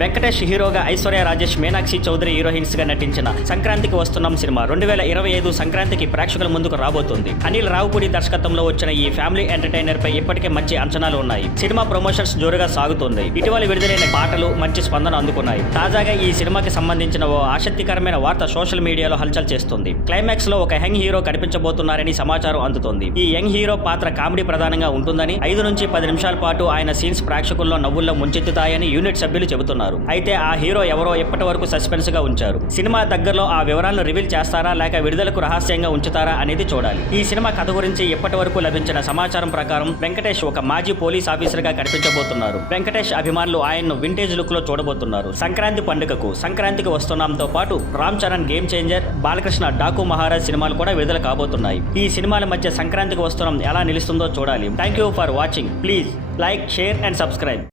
వెంకటేష్ హీరోగా ఐశ్వర్య రాజేష్, మీనాక్షి చౌదరి హీరోయిన్స్ గా నటించిన సంక్రాంతికి వస్తున్నాం సినిమా 2025 సంక్రాంతికి ప్రేక్షకుల ముందుకు రాబోతుంది. అనిల్ రావుపూడి దర్శకత్వంలో వచ్చిన ఈ ఫ్యామిలీ ఎంటర్టైనర్ పై ఇప్పటికే మంచి అంచనాలు ఉన్నాయి. సినిమా ప్రమోషన్స్ జోరుగా సాగుతోంది. ఇటీవల విడుదలైన పాటలు మంచి స్పందన అందుకున్నాయి. తాజాగా ఈ సినిమాకి సంబంధించిన ఓ ఆసక్తికరమైన వార్త సోషల్ మీడియాలో హల్చల్ చేస్తుంది. క్లైమాక్స్ లో ఒక యంగ్ హీరో కనిపించబోతున్నారని సమాచారం అందుతోంది. ఈ యంగ్ హీరో పాత్ర కామెడీ ప్రధానంగా ఉంటుందని, 5 నుంచి 10 నిమిషాల పాటు ఆయన సీన్స్ ప్రేక్షకుల్లో నవ్వుల్లో ముంచెత్తుతాయని యూనిట్ సభ్యులు చెబుతున్నారు. అయితే ఆ హీరో ఎవరో ఇప్పటి వరకు సస్పెన్స్ గా ఉంచారు. సినిమా దగ్గరలో ఆ వివరాలను రివీల్ చేస్తారా లేక విడుదలకు రహస్యంగా ఉంచుతారా అనేది చూడాలి. ఈ సినిమా కథ గురించి ఇప్పటి వరకు లభించిన సమాచారం ప్రకారం వెంకటేష్ ఒక మాజీ పోలీస్ ఆఫీసర్ గా కనిపించబోతున్నారు. వెంకటేష్ అభిమానులు ఆయన్ను వింటేజ్ లుక్ లో చూడబోతున్నారు. సంక్రాంతికి వస్తున్నాంతో పాటు రామ్ చరణ్ గేమ్ చేంజర్, బాలకృష్ణ డాకు మహారాజ్ సినిమాలు కూడా విడుదల కాబోతున్నాయి. ఈ సినిమాల మధ్య సంక్రాంతికి వస్తున్నాం ఎలా నిలుస్తుందో చూడాలి. Thank you for watching. Please like, share and subscribe.